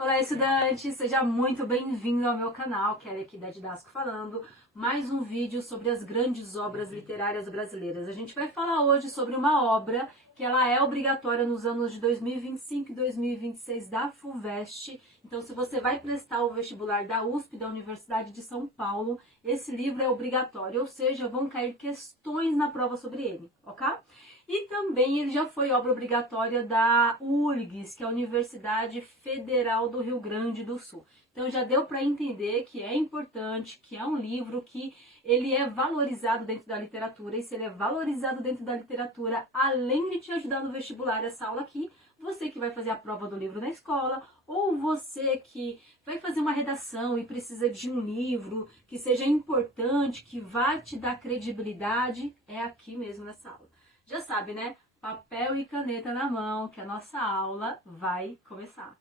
Olá, estudante! Seja muito bem-vindo ao meu canal, Kelly aqui da Didasco falando. Mais um vídeo sobre as grandes obras literárias brasileiras. A gente vai falar hoje sobre uma obra que ela é obrigatória nos anos de 2025 e 2026 da FUVEST. Então, se você vai prestar o vestibular da USP, da Universidade de São Paulo, esse livro é obrigatório, ou seja, vão cair questões na prova sobre ele, ok? E também ele já foi obra obrigatória da URGS, que é a Universidade Federal do Rio Grande do Sul. Então já deu para entender que é importante, que é um livro que ele é valorizado dentro da literatura. E se ele é valorizado dentro da literatura, além de te ajudar no vestibular, essa aula aqui, você que vai fazer a prova do livro na escola, ou você que vai fazer uma redação e precisa de um livro que seja importante, que vai te dar credibilidade, é aqui mesmo nessa aula. Já sabe, né? Papel e caneta na mão, que a nossa aula vai começar.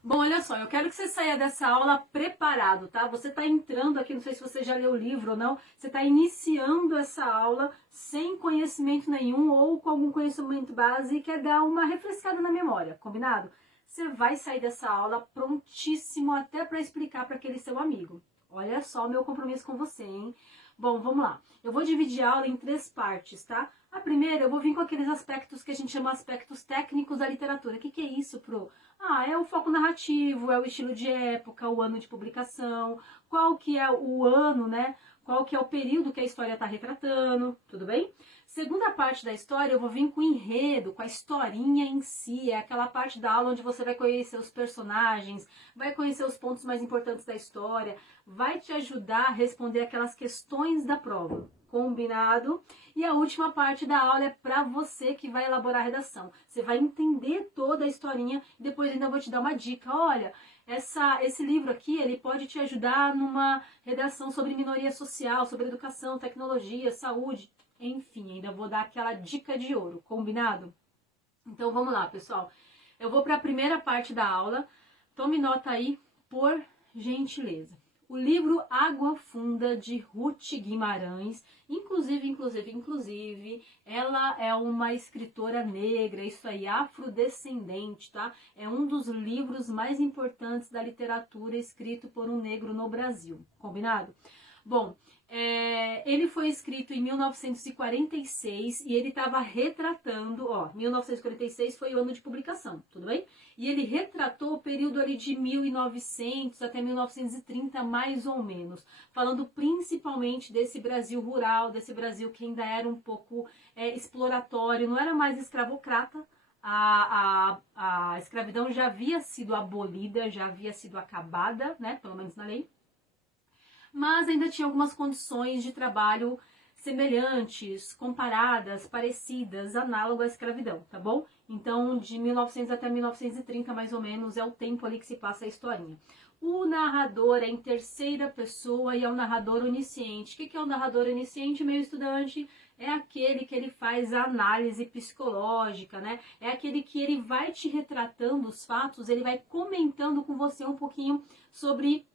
Bom, olha só, eu quero que você saia dessa aula preparado, tá? Você tá entrando aqui, não sei se você já leu o livro ou não, você tá iniciando essa aula sem conhecimento nenhum ou com algum conhecimento base e quer dar uma refrescada na memória, combinado? Você vai sair dessa aula prontíssimo até para explicar para aquele seu amigo. Olha só o meu compromisso com você, hein? Bom, vamos lá. Eu vou dividir a aula em 3 partes, tá? A primeira, eu vou vir com aqueles aspectos que a gente chama aspectos técnicos da literatura. O que é isso, Pro? É o foco narrativo, é o estilo de época, o ano de publicação, qual que é o ano, né? Qual que é o período que a história está retratando, tudo bem? Segunda parte da história, eu vou vir com o enredo, com a historinha em si, é aquela parte da aula onde você vai conhecer os personagens, vai conhecer os pontos mais importantes da história, vai te ajudar a responder aquelas questões da prova, combinado? E a última parte da aula é para você que vai elaborar a redação. Você vai entender toda a historinha e depois ainda vou te dar uma dica, olha... Esse livro aqui, ele pode te ajudar numa redação sobre minoria social, sobre educação, tecnologia, saúde, enfim, ainda vou dar aquela dica de ouro, combinado? Então vamos lá, pessoal. Eu vou para a primeira parte da aula, tome nota aí, por gentileza. O livro Água Funda, de Ruth Guimarães, inclusive, ela é uma escritora negra, isso aí, afrodescendente, tá? É um dos livros mais importantes da literatura escrito por um negro no Brasil, combinado? Bom, ele foi escrito em 1946 e ele estava retratando, 1946 foi o ano de publicação, tudo bem? E ele retratou o período ali de 1900 até 1930, mais ou menos, falando principalmente desse Brasil rural, desse Brasil que ainda era um pouco exploratório, não era mais escravocrata. A escravidão já havia sido abolida, já havia sido acabada, né, pelo menos na lei. Mas ainda tinha algumas condições de trabalho semelhantes, comparadas, parecidas, análogo à escravidão, tá bom? Então, de 1900 até 1930, mais ou menos, é o tempo ali que se passa a historinha. O narrador é em terceira pessoa e é um narrador onisciente. O que é um narrador onisciente, meu estudante? É aquele que ele faz a análise psicológica, né? É aquele que ele vai te retratando os fatos, ele vai comentando com você um pouquinho sobre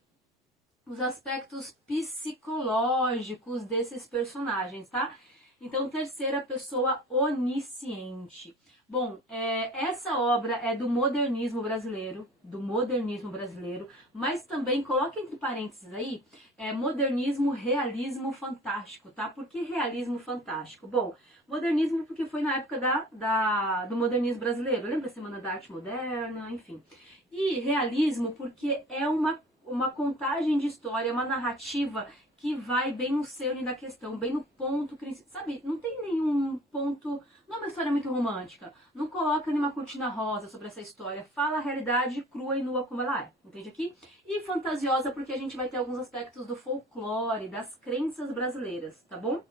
os aspectos psicológicos desses personagens, tá? Então, terceira pessoa onisciente. Bom, essa obra é do modernismo brasileiro, mas também, coloca entre parênteses aí, modernismo, realismo fantástico, tá? Por que realismo fantástico? Bom, modernismo porque foi na época do modernismo brasileiro, lembra a Semana da Arte Moderna, enfim. E realismo porque é uma contagem de história, uma narrativa que vai bem no cerne da questão, bem no ponto, sabe? Não tem nenhum ponto, não é uma história muito romântica, não coloca nenhuma cortina rosa sobre essa história, fala a realidade crua e nua como ela é, entende aqui? E fantasiosa porque a gente vai ter alguns aspectos do folclore, das crenças brasileiras, tá bom?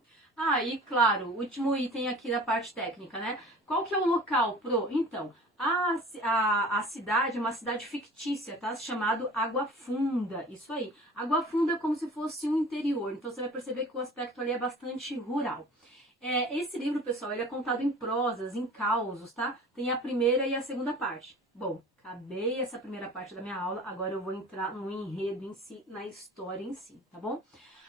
E claro, último item aqui da parte técnica, né? Qual que é o local, Pro? Então, a cidade é uma cidade fictícia, tá? Chamado Água Funda, isso aí. Água Funda é como se fosse um interior, então você vai perceber que o aspecto ali é bastante rural. Esse livro, pessoal, ele é contado em prosas, em causos, tá? Tem a primeira e a segunda parte. Bom, acabei essa primeira parte da minha aula, agora eu vou entrar no enredo em si, na história em si, tá bom?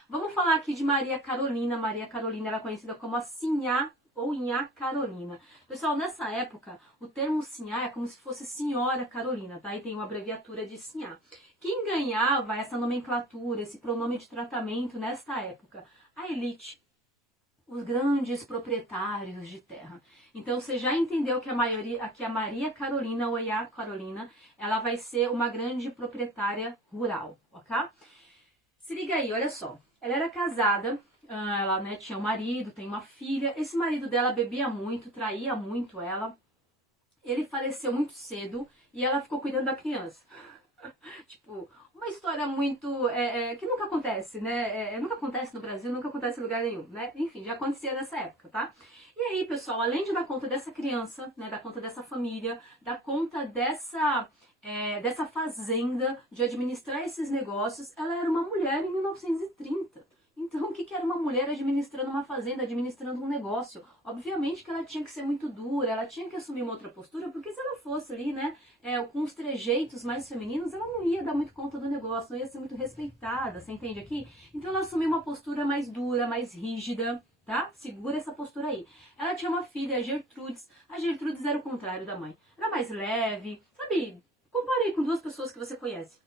Vamos falar aqui de Maria Carolina. Maria Carolina era conhecida como a Sinhá ou Inhá Carolina. Pessoal, nessa época, o termo Sinhá é como se fosse Senhora Carolina, tá? E tem uma abreviatura de Sinhá. Quem ganhava essa nomenclatura, esse pronome de tratamento nesta época? A elite, os grandes proprietários de terra. Então você já entendeu que a Maria Carolina, ou Inhá Carolina, ela vai ser uma grande proprietária rural, ok? Se liga aí, olha só. Ela era casada, ela, né, tinha um marido, tem uma filha. Esse marido dela bebia muito, traía muito ela. Ele faleceu muito cedo e ela ficou cuidando da criança. Tipo, uma história muito... que nunca acontece, né? Nunca acontece no Brasil, nunca acontece em lugar nenhum, né? Enfim, já acontecia nessa época, tá? E aí, pessoal, além de dar conta dessa criança, né, dar conta dessa família, dar conta dessa fazenda, de administrar esses negócios, ela era uma mulher em 1930. Então, o que era uma mulher administrando uma fazenda, administrando um negócio? Obviamente que ela tinha que ser muito dura, ela tinha que assumir uma outra postura, porque se ela fosse ali, né, com os trejeitos mais femininos, ela não ia dar muito conta do negócio, não ia ser muito respeitada, você entende aqui? Então ela assumiu uma postura mais dura, mais rígida, tá? Segura essa postura aí. Ela tinha uma filha, a Gertrudes. A Gertrudes era o contrário da mãe. Era mais leve, sabe? Compare com duas pessoas que você conhece.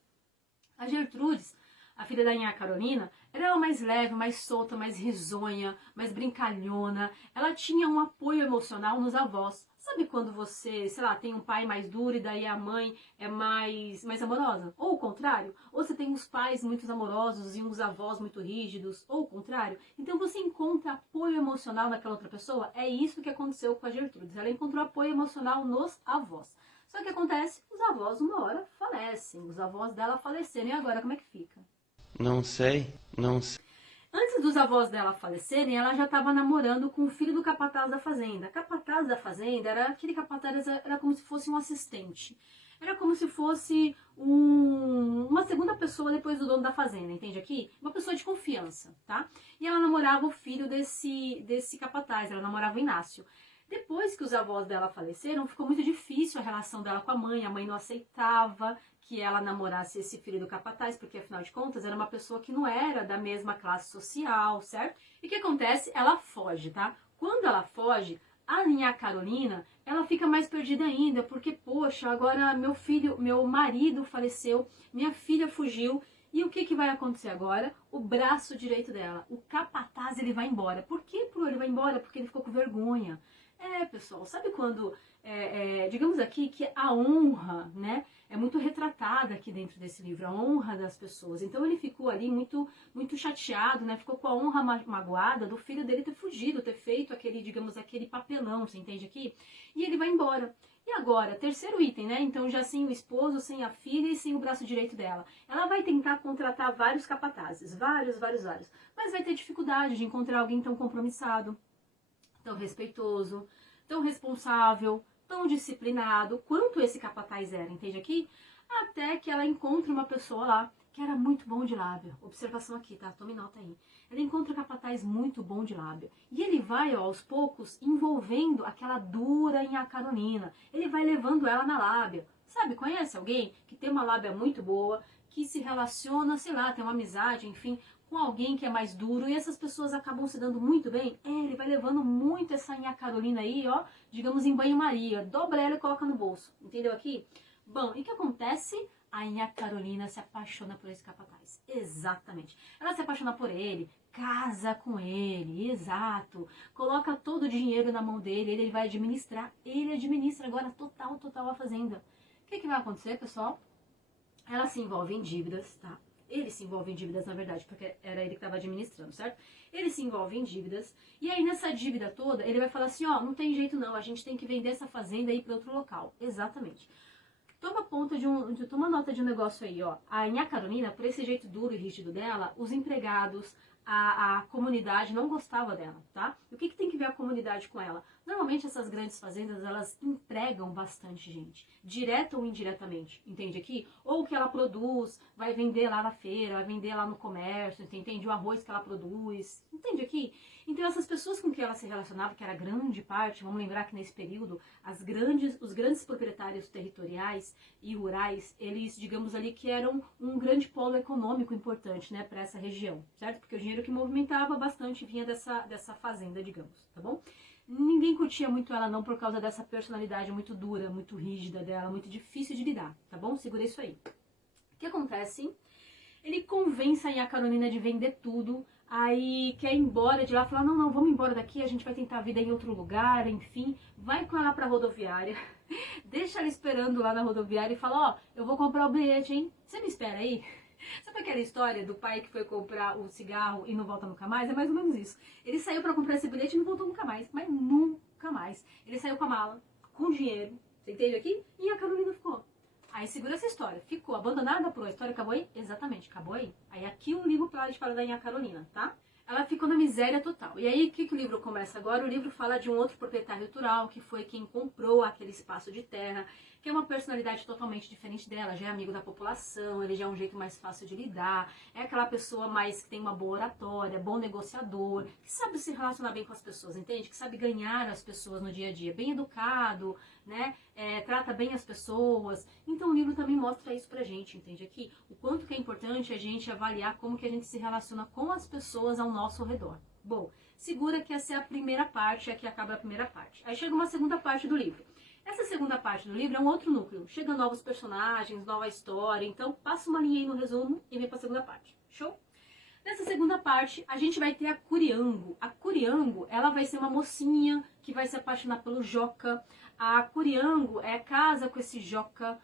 A Gertrudes, a filha da Inhá Carolina, era mais leve, mais solta, mais risonha, mais brincalhona. Ela tinha um apoio emocional nos avós. Sabe quando você, sei lá, tem um pai mais duro e daí a mãe é mais amorosa? Ou o contrário? Ou você tem uns pais muito amorosos e uns avós muito rígidos? Ou o contrário? Então você encontra apoio emocional naquela outra pessoa? É isso que aconteceu com a Gertrudes. Ela encontrou apoio emocional nos avós. Só que acontece, os avós uma hora falecem. Os avós dela faleceram. E agora como é que fica? Não sei. Antes dos avós dela falecerem, ela já estava namorando com o filho do capataz da fazenda. Capataz da fazenda era aquele capataz, era como se fosse um assistente. Era como se fosse uma segunda pessoa depois do dono da fazenda, entende aqui? Uma pessoa de confiança, tá? E ela namorava o filho desse capataz, ela namorava o Inácio. Depois que os avós dela faleceram, ficou muito difícil a relação dela com a mãe não aceitava que ela namorasse esse filho do capataz, porque afinal de contas era uma pessoa que não era da mesma classe social, certo? E o que acontece? Ela foge, tá? Quando ela foge, a Inhá Carolina, ela fica mais perdida ainda, porque, poxa, agora meu marido faleceu, minha filha fugiu, e o que vai acontecer agora? O braço direito dela, o capataz, ele vai embora. Por que ele vai embora? Porque ele ficou com vergonha. Pessoal, sabe quando, digamos aqui, que a honra, né, é muito retratada aqui dentro desse livro, a honra das pessoas. Então ele ficou ali muito chateado, né, ficou com a honra magoada do filho dele ter fugido, ter feito aquele papelão, você entende aqui? E ele vai embora. E agora, terceiro item, né, então já sem o esposo, sem a filha e sem o braço direito dela. Ela vai tentar contratar vários capatazes, vários, mas vai ter dificuldade de encontrar alguém tão compromissado, tão respeitoso, tão responsável, tão disciplinado, quanto esse capataz era, entende aqui? Até que ela encontra uma pessoa lá, que era muito bom de lábia. Observação aqui, tá? Tome nota aí. Ela encontra um capataz muito bom de lábia. E ele vai, aos poucos, envolvendo aquela dura Inhá Carolina. Ele vai levando ela na lábia. Sabe, conhece alguém que tem uma lábia muito boa, que se relaciona, sei lá, tem uma amizade, enfim, com alguém que é mais duro, e essas pessoas acabam se dando muito bem? Ele vai levando muito essa Inhá Carolina aí, ó, digamos em banho-maria, dobra ela e coloca no bolso, entendeu aqui? Bom, e o que acontece? A Inhá Carolina se apaixona por esse capataz, exatamente. Ela se apaixona por ele, casa com ele, exato, coloca todo o dinheiro na mão dele, ele vai administrar, ele administra agora total a fazenda. O que vai acontecer, pessoal? Ela se envolve em dívidas, tá? Ele se envolve em dívidas, na verdade, porque era ele que estava administrando, certo? Ele se envolve em dívidas, e aí nessa dívida toda, ele vai falar assim, ó, não tem jeito não, a gente tem que vender essa fazenda aí para outro local. Exatamente. Toma nota de um negócio aí, ó. A Inhá Carolina, por esse jeito duro e rígido dela, os empregados, a comunidade não gostava dela, tá? E o que tem que ver a comunidade com ela? Normalmente essas grandes fazendas, elas empregam bastante gente, direta ou indiretamente, entende aqui? Ou o que ela produz, vai vender lá na feira, vai vender lá no comércio, entende? O arroz que ela produz, entende aqui? Então essas pessoas com quem ela se relacionava, que era grande parte, vamos lembrar que nesse período, os grandes proprietários territoriais e rurais, eles, digamos ali, que eram um grande polo econômico importante, né, para essa região, certo? Porque o dinheiro que movimentava bastante vinha dessa fazenda, digamos, tá bom? Ninguém curtia muito ela não por causa dessa personalidade muito dura, muito rígida dela, muito difícil de lidar, tá bom? Segura isso aí. O que acontece? Ele convence a Carolina de vender tudo, aí quer ir embora de lá, fala, não, não, vamos embora daqui, a gente vai tentar a vida em outro lugar, enfim, vai com ela pra rodoviária, deixa ela esperando lá na rodoviária e fala, ó, eu vou comprar o bilhete, hein? Você me espera aí? Sabe aquela história do pai que foi comprar o cigarro e não volta nunca mais? É mais ou menos isso. Ele saiu pra comprar esse bilhete e não voltou nunca mais, mas nunca mais. Ele saiu com a mala, com dinheiro, você entende aqui? E a Carolina ficou. Aí segura essa história. Ficou abandonada por a história acabou aí? Exatamente, acabou aí. Aí aqui o livro fala da Inha Carolina, tá? Ela ficou na miséria total. E aí o que o livro começa agora? O livro fala de um outro proprietário rural, que foi quem comprou aquele espaço de terra, que é uma personalidade totalmente diferente dela, já é amigo da população, ele já é um jeito mais fácil de lidar, é aquela pessoa mais que tem uma boa oratória, bom negociador, que sabe se relacionar bem com as pessoas, entende? Que sabe ganhar as pessoas no dia a dia, bem educado, né? Trata bem as pessoas. Então o livro também mostra isso pra gente, entende aqui? O quanto que é importante a gente avaliar como que a gente se relaciona com as pessoas ao nosso redor. Bom, segura que essa é a primeira parte, aqui acaba a primeira parte. Aí chega uma segunda parte do livro. Essa segunda parte do livro é um outro núcleo. Chega novos personagens, nova história. Então, passa uma linha aí no resumo e vem para a segunda parte. Show? Nessa segunda parte, a gente vai ter a Curiango. A Curiango, ela vai ser uma mocinha que vai se apaixonar pelo Joca. A Curiango casa com esse Joca,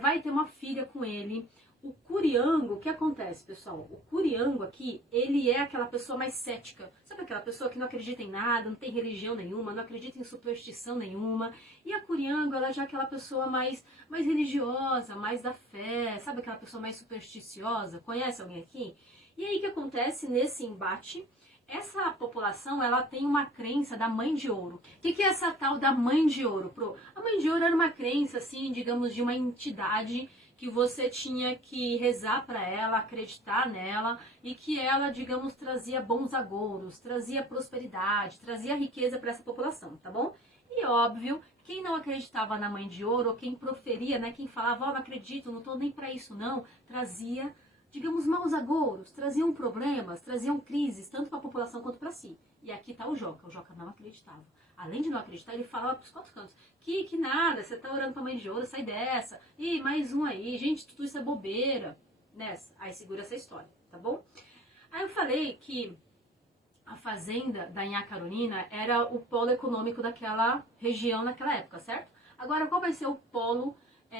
vai ter uma filha com ele. O Curiango, o que acontece, pessoal? O Curiango aqui, ele é aquela pessoa mais cética. Sabe aquela pessoa que não acredita em nada, não tem religião nenhuma, não acredita em superstição nenhuma. E a Curiango, ela já é aquela pessoa mais religiosa, mais da fé. Sabe aquela pessoa mais supersticiosa? Conhece alguém aqui? E aí o que acontece nesse embate? Essa população, ela tem uma crença da Mãe de Ouro. O que é essa tal da Mãe de Ouro? A Mãe de Ouro era uma crença, assim, digamos, de uma entidade que você tinha que rezar para ela, acreditar nela, e que ela, digamos, trazia bons agouros, trazia prosperidade, trazia riqueza para essa população, tá bom? E óbvio, quem não acreditava na Mãe de Ouro, ou quem proferia, né, quem falava, não acredito, não tô nem para isso não, trazia, digamos, maus agouros, traziam problemas, traziam crises, tanto para a população quanto para si. E aqui está o Joca não acreditava. Além de não acreditar, ele falava para os quatro cantos, que nada, você tá orando pra Mãe de Ouro, sai dessa. Ih, mais um aí, gente, tudo isso é bobeira. Nessa, aí segura essa história, tá bom? Aí eu falei que a fazenda da Inha Carolina era o polo econômico daquela região naquela época, certo? Agora, qual vai ser o polo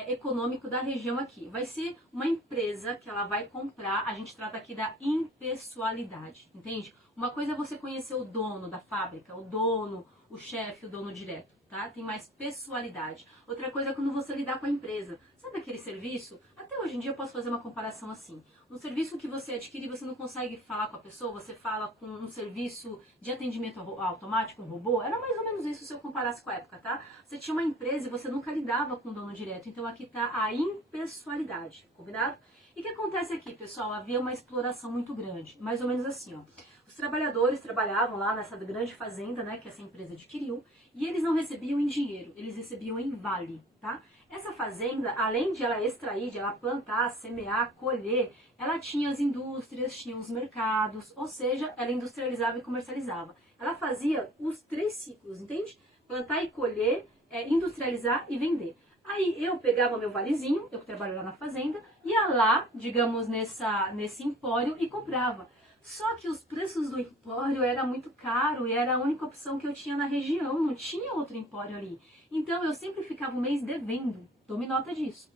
econômico da região aqui? Vai ser uma empresa que ela vai comprar, a gente trata aqui da impessoalidade, entende? Uma coisa é você conhecer o dono da fábrica, o dono, o chefe, o dono direto, tá? Tem mais pessoalidade. Outra coisa é quando você lidar com a empresa. Sabe aquele serviço? Até hoje em dia eu posso fazer uma comparação assim. Um serviço que você adquire, você não consegue falar com a pessoa, você fala com um serviço de atendimento automático, um robô. Era mais ou menos isso se eu comparasse com a época, tá? Você tinha uma empresa e você nunca lidava com o dono direto. Então aqui tá a impessoalidade, combinado? E o que acontece aqui, pessoal? Havia uma exploração muito grande. Mais ou menos assim, ó. Os trabalhadores trabalhavam lá nessa grande fazenda, né, que essa empresa adquiriu, e eles não recebiam em dinheiro, eles recebiam em vale, tá? Essa fazenda, além de ela extrair, de ela plantar, semear, colher, ela tinha as indústrias, tinha os mercados, ou seja, ela industrializava e comercializava. Ela fazia os 3 ciclos, entende? Plantar e colher, industrializar e vender. Aí eu pegava meu valezinho, eu que trabalho lá na fazenda, ia lá, digamos, nesse empório e comprava. Só que os preços do empório era muito caro e era a única opção que eu tinha na região, não tinha outro empório ali. Então eu sempre ficava um mês devendo, tome nota disso.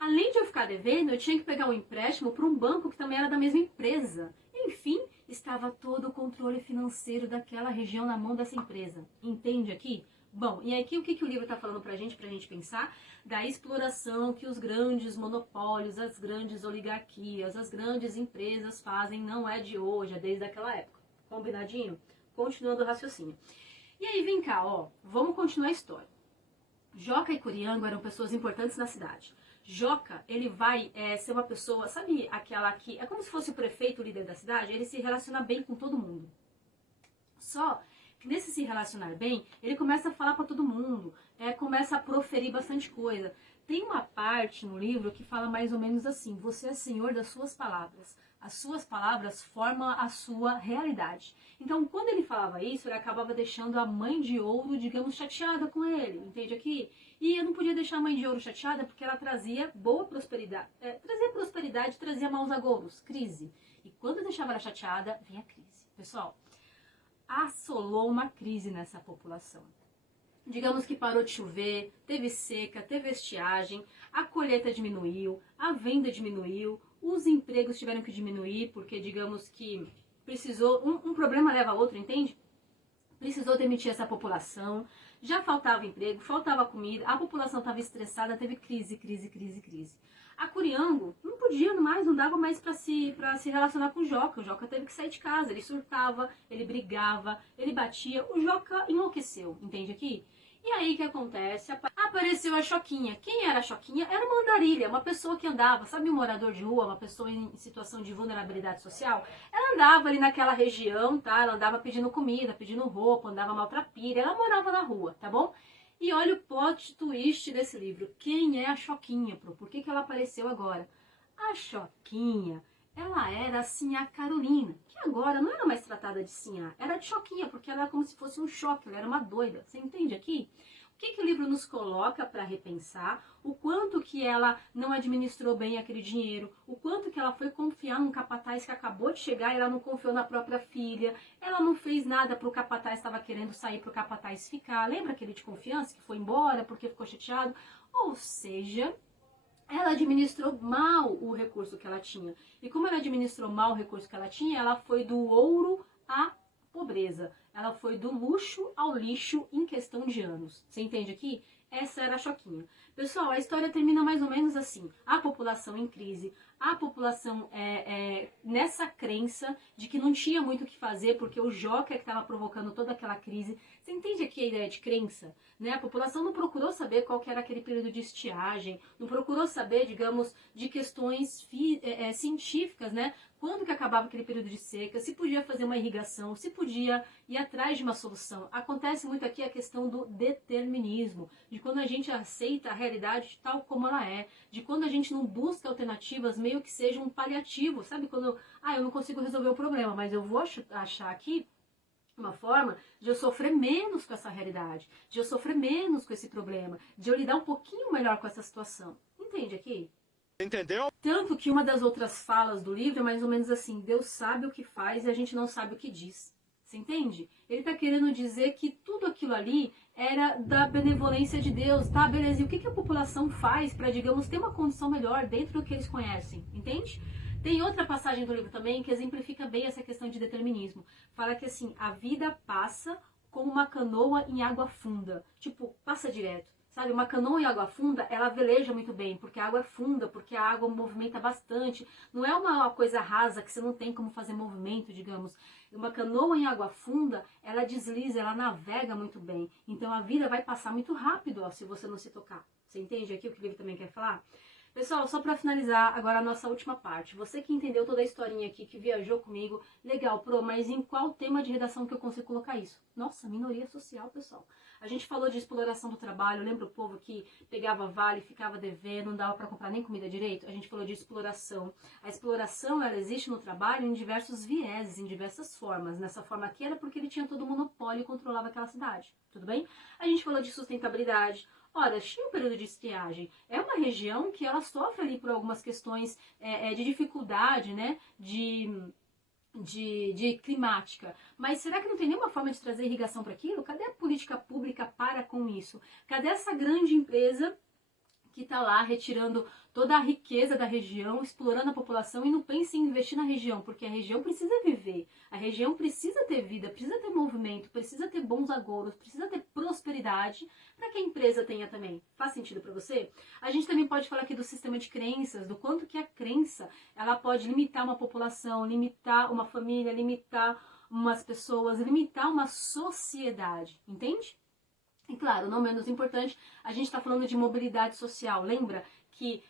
Além de eu ficar devendo, eu tinha que pegar um empréstimo para um banco que também era da mesma empresa. Enfim, estava todo o controle financeiro daquela região na mão dessa empresa. Entende aqui? Bom, e aqui o que o livro está falando pra gente pensar? Da exploração que os grandes monopólios, as grandes oligarquias, as grandes empresas fazem, não é de hoje, é desde aquela época. Combinadinho? Continuando o raciocínio. E aí, vem cá, ó, vamos continuar a história. Joca e Curiango eram pessoas importantes na cidade. Joca, ele vai ser uma pessoa, sabe aquela que, é como se fosse o prefeito, o líder da cidade, ele se relaciona bem com todo mundo. Só que nesse se relacionar bem, ele começa a falar para todo mundo, começa a proferir bastante coisa. Tem uma parte no livro que fala mais ou menos assim, você é senhor das suas palavras. As suas palavras formam a sua realidade. Então, quando ele falava isso, ele acabava deixando a mãe de ouro, digamos, chateada com ele, entende aqui? E eu não podia deixar a mãe de ouro chateada porque ela trazia boa prosperidade. Trazia prosperidade, trazia maus agouros, crise. E quando eu deixava ela chateada, vinha crise. Pessoal, assolou uma crise nessa população. Digamos que parou de chover, teve seca, teve estiagem, a colheita diminuiu, a venda diminuiu, os empregos tiveram que diminuir, porque digamos que precisou, um problema leva a outro, entende? Precisou demitir essa população, já faltava emprego, faltava comida, a população estava estressada, teve crise. A Curiango não podia mais, não dava mais para se relacionar com o Joca teve que sair de casa, ele surtava, ele brigava, ele batia, o Joca enlouqueceu, entende aqui? E aí o que acontece? Apareceu a Choquinha. Quem era a Choquinha? Era uma andarilha, uma pessoa que andava, sabe, um morador de rua, uma pessoa em situação de vulnerabilidade social? Ela andava ali naquela região, tá? Ela andava pedindo comida, pedindo roupa, andava maltrapilha, ela morava na rua, tá bom? E olha o plot twist desse livro. Quem é a Choquinha, Pro? Por que ela apareceu agora? A Choquinha, ela era assim a Carolina, que agora não era mais tratada de Sinhá, era de Choquinha, porque ela era como se fosse um choque, ela era uma doida. Você entende aqui? O que o livro nos coloca para repensar? O quanto que ela não administrou bem aquele dinheiro, o quanto que ela foi confiar num capataz que acabou de chegar e ela não confiou na própria filha, ela não fez nada para o capataz, estava querendo sair para o capataz ficar. Lembra aquele de confiança que foi embora porque ficou chateado? Ou seja, ela administrou mal o recurso que ela tinha. E como ela administrou mal o recurso que ela tinha, ela foi do ouro à pobreza. Ela foi do luxo ao lixo em questão de anos. Você entende aqui? Essa era a Choquinha. Pessoal, a história termina mais ou menos assim. A população em crise, a população nessa crença de que não tinha muito o que fazer porque o Joca que estava provocando toda aquela crise. Você entende aqui a ideia de crença? Né? A população não procurou saber qual que era aquele período de estiagem, não procurou saber, digamos, de questões científicas, né? Quando que acabava aquele período de seca, se podia fazer uma irrigação, se podia ir atrás de uma solução. Acontece muito aqui a questão do determinismo, de quando a gente aceita a realidade tal como ela é, de quando a gente não busca alternativas meio que seja um paliativo, sabe? Quando eu não consigo resolver o problema, mas eu vou achar aqui uma forma de eu sofrer menos com essa realidade, de eu sofrer menos com esse problema, de eu lidar um pouquinho melhor com essa situação. Entende aqui? Entendeu? Tanto que uma das outras falas do livro é mais ou menos assim: Deus sabe o que faz e a gente não sabe o que diz. Você entende? Ele está querendo dizer que tudo aquilo ali era da benevolência de Deus, tá? Beleza, e o que a população faz para, digamos, ter uma condição melhor dentro do que eles conhecem? Entende? Tem outra passagem do livro também que exemplifica bem essa questão de determinismo. Fala que assim, a vida passa como uma canoa em água funda. Tipo, passa direto. Sabe, uma canoa em água funda, ela veleja muito bem, porque a água é funda, porque a água movimenta bastante. Não é uma coisa rasa que você não tem como fazer movimento, digamos. Uma canoa em água funda, ela desliza, ela navega muito bem. Então a vida vai passar muito rápido, ó, se você não se tocar. Você entende aqui o que o livro também quer falar? Pessoal, só para finalizar agora a nossa última parte. Você que entendeu toda a historinha aqui, que viajou comigo, legal, Pro, mas em qual tema de redação que eu consigo colocar isso? Nossa, minoria social, pessoal. A gente falou de exploração do trabalho, lembra o povo que pegava vale, ficava devendo, não dava para comprar nem comida direito? A gente falou de exploração. A exploração, ela existe no trabalho em diversos vieses, em diversas formas. Nessa forma aqui era porque ele tinha todo o monopólio e controlava aquela cidade, tudo bem? A gente falou de sustentabilidade. Ora, tinha um período de estiagem. É uma região que ela sofre ali por algumas questões de dificuldade, né? De climática. Mas será que não tem nenhuma forma de trazer irrigação para aquilo? Cadê a política pública para com isso? Cadê essa grande empresa que está lá retirando toda a riqueza da região, explorando a população e não pensa em investir na região? Porque a região precisa viver, a região precisa ter vida, precisa ter movimento, precisa ter bons agouros, precisa ter prosperidade para que a empresa tenha também. Faz sentido para você? A gente também pode falar aqui do sistema de crenças, do quanto que a crença ela pode limitar uma população, limitar uma família, limitar umas pessoas, limitar uma sociedade, entende? E claro, não menos importante, a gente está falando de mobilidade social. Lembra que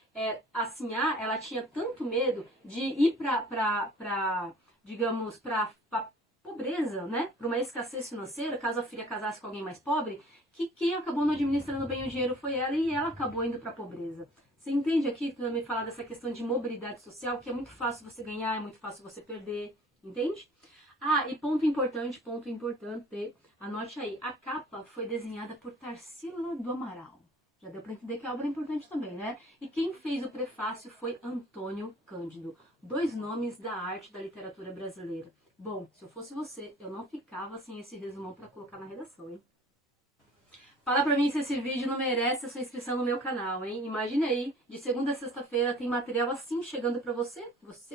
a Sinhá, ela tinha tanto medo de ir para digamos, para pobreza, né? Para uma escassez financeira, caso a filha casasse com alguém mais pobre, que quem acabou não administrando bem o dinheiro foi ela e ela acabou indo para a pobreza. Você entende aqui que eu também falar dessa questão de mobilidade social, que é muito fácil você ganhar, é muito fácil você perder, entende? Ah, e ponto importante, anote aí, a capa foi desenhada por Tarsila do Amaral. Já deu para entender que a obra é importante também, né? E quem fez o prefácio foi Antônio Cândido. 2 nomes da arte da literatura brasileira. Bom, se eu fosse você, eu não ficava sem esse resumão para colocar na redação, hein? Fala pra mim se esse vídeo não merece a sua inscrição no meu canal, hein? Imagine aí, de segunda a sexta-feira tem material assim chegando pra você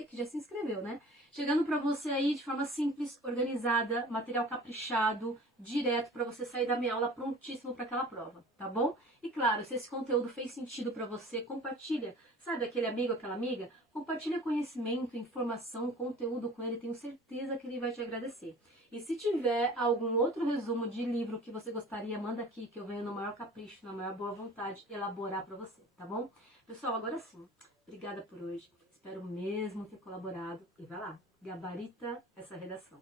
que já se inscreveu, né? Chegando pra você aí de forma simples, organizada, material caprichado, direto pra você sair da minha aula prontíssimo pra aquela prova, tá bom? E claro, se esse conteúdo fez sentido pra você, compartilha. Sabe aquele amigo, aquela amiga? Compartilha conhecimento, informação, conteúdo com ele, tenho certeza que ele vai te agradecer. E se tiver algum outro resumo de livro que você gostaria, manda aqui que eu venho no maior capricho, na maior boa vontade, elaborar para você, tá bom? Pessoal, agora sim, obrigada por hoje. Espero mesmo ter colaborado. E vai lá, gabarita essa redação.